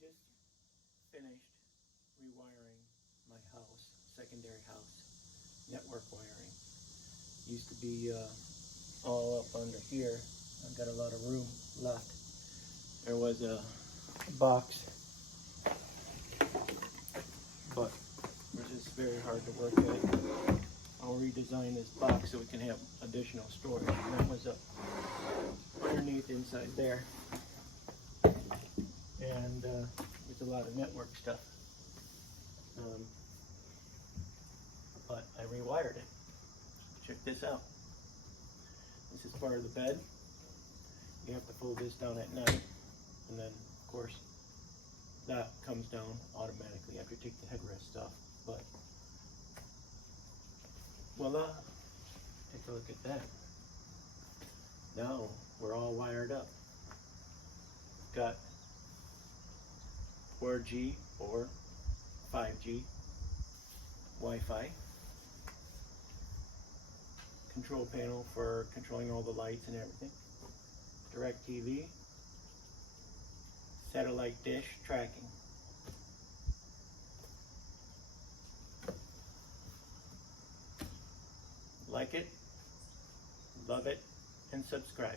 just finished rewiring my house, secondary house, network wiring. Used to be all up under here. I've got a lot of room left. There was a box, but it's just very hard to work at. I'll redesign this box so we can have additional storage. And that was up underneath inside there. And there's a lot of network stuff. But I rewired it. Check this out. This is part of the bed. You have to fold this down at night. And then, of course, that comes down automatically after you take the headrest off. But voila, take a look at that. Now we're all wired up. Got 4G or 5G Wi-Fi. Control panel for controlling all the lights and everything. DirecTV. Satellite dish tracking. Like it, love it, and subscribe.